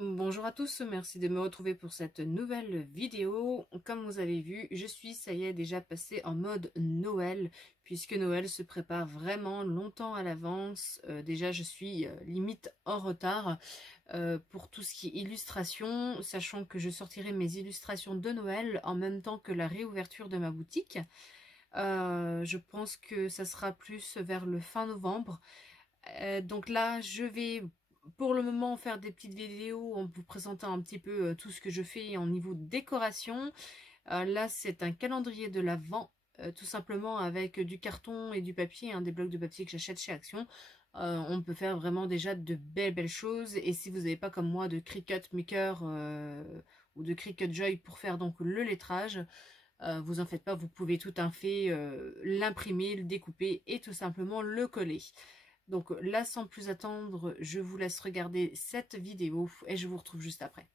Bonjour à tous, merci de me retrouver pour cette nouvelle vidéo. Comme vous avez vu, je suis, ça y est, déjà passée en mode Noël, puisque Noël se prépare vraiment longtemps à l'avance. Déjà, je suis limite en retard pour tout ce qui est illustration, sachant que je sortirai mes illustrations de Noël en même temps que la réouverture de ma boutique. Je pense que ça sera plus vers le fin novembre. Donc là, je vais pour le moment faire des petites vidéos en vous présentant un petit peu tout ce que je fais en niveau décoration. Là, c'est un calendrier de l'Avent, tout simplement avec du carton et du papier, hein, des blocs de papier que j'achète chez Action. On peut faire vraiment déjà de belles choses. Et si vous n'avez pas comme moi de Cricut Maker ou de Cricut Joy pour faire donc le lettrage, vous en faites pas, vous pouvez tout à fait l'imprimer, le découper et tout simplement le coller. Donc là, sans plus attendre, je vous laisse regarder cette vidéo et je vous retrouve juste après.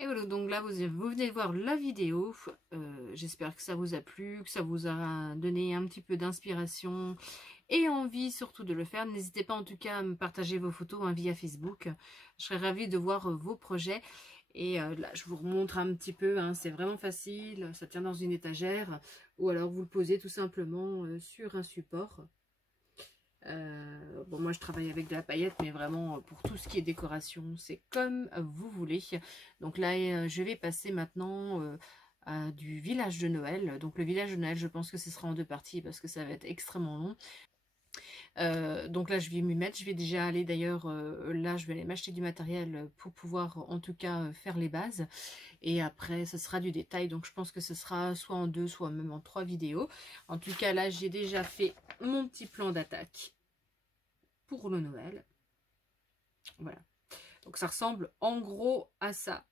Voilà, donc là vous venez de voir la vidéo, j'espère que ça vous a plu, que ça vous a donné un petit peu d'inspiration et envie surtout de le faire. N'hésitez pas en tout cas à me partager vos photos via Facebook, je serais ravie de voir vos projets. Et là je vous remontre un petit peu, hein, c'est vraiment facile, ça tient dans une étagère ou alors vous le posez tout simplement sur un support. Bon, moi je travaille avec de la paillette, mais vraiment pour tout ce qui est décoration, c'est comme vous voulez. Donc là, je vais passer maintenant à du village de Noël. Donc le village de Noël, je pense que ce sera en deux parties parce que ça va être extrêmement long. Donc là je vais m'y mettre, je vais déjà aller d'ailleurs, là je vais aller m'acheter du matériel pour pouvoir en tout cas faire les bases. Et après ce sera du détail, donc je pense que ce sera soit en deux, soit même en trois vidéos. En tout cas là j'ai déjà fait mon petit plan d'attaque pour le Noël. Voilà. Donc ça ressemble en gros à ça.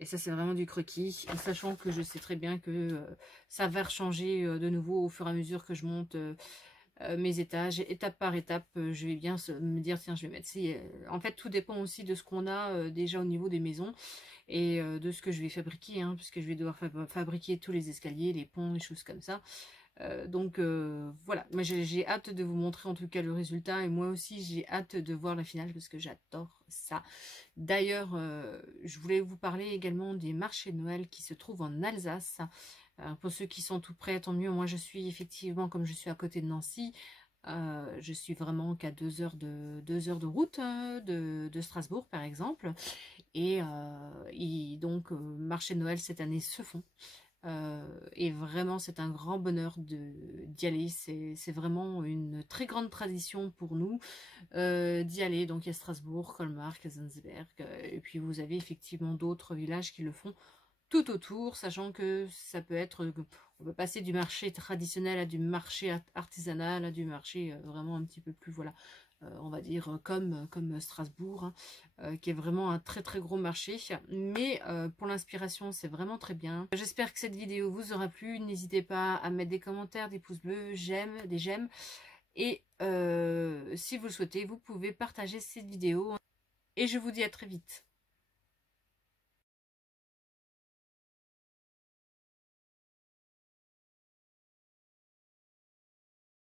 Et ça c'est vraiment du croquis. Et sachant que je sais très bien que ça va changer de nouveau au fur et à mesure que je monte mes étages. Étape par étape, je vais bien me dire tiens je vais mettre ci. En fait tout dépend aussi de ce qu'on a déjà au niveau des maisons. Et de ce que je vais fabriquer. Hein, puisque je vais devoir fabriquer tous les escaliers, les ponts, les choses comme ça. Voilà, moi j'ai hâte de vous montrer en tout cas le résultat, et moi aussi j'ai hâte de voir la finale parce que j'adore ça. D'ailleurs, je voulais vous parler également des marchés de Noël qui se trouvent en Alsace. Pour ceux qui sont tout près, tant mieux. Moi je suis effectivement, comme je suis à côté de Nancy, je suis vraiment qu'à 2 heures de route de Strasbourg par exemple. Et donc marché de Noël cette année se font. Et vraiment c'est un grand bonheur d'y aller, c'est vraiment une très grande tradition pour nous d'y aller. Donc il y a Strasbourg, Colmar, Kazensberg, et puis vous avez effectivement d'autres villages qui le font tout autour, sachant que ça peut être, on peut passer du marché traditionnel à du marché artisanal, à du marché vraiment un petit peu plus, voilà, on va dire comme Strasbourg, hein, qui est vraiment un très très gros marché. Mais pour l'inspiration, c'est vraiment très bien. J'espère que cette vidéo vous aura plu. N'hésitez pas à mettre des commentaires, des pouces bleus, des j'aime. Et si vous le souhaitez, vous pouvez partager cette vidéo. Et je vous dis à très vite.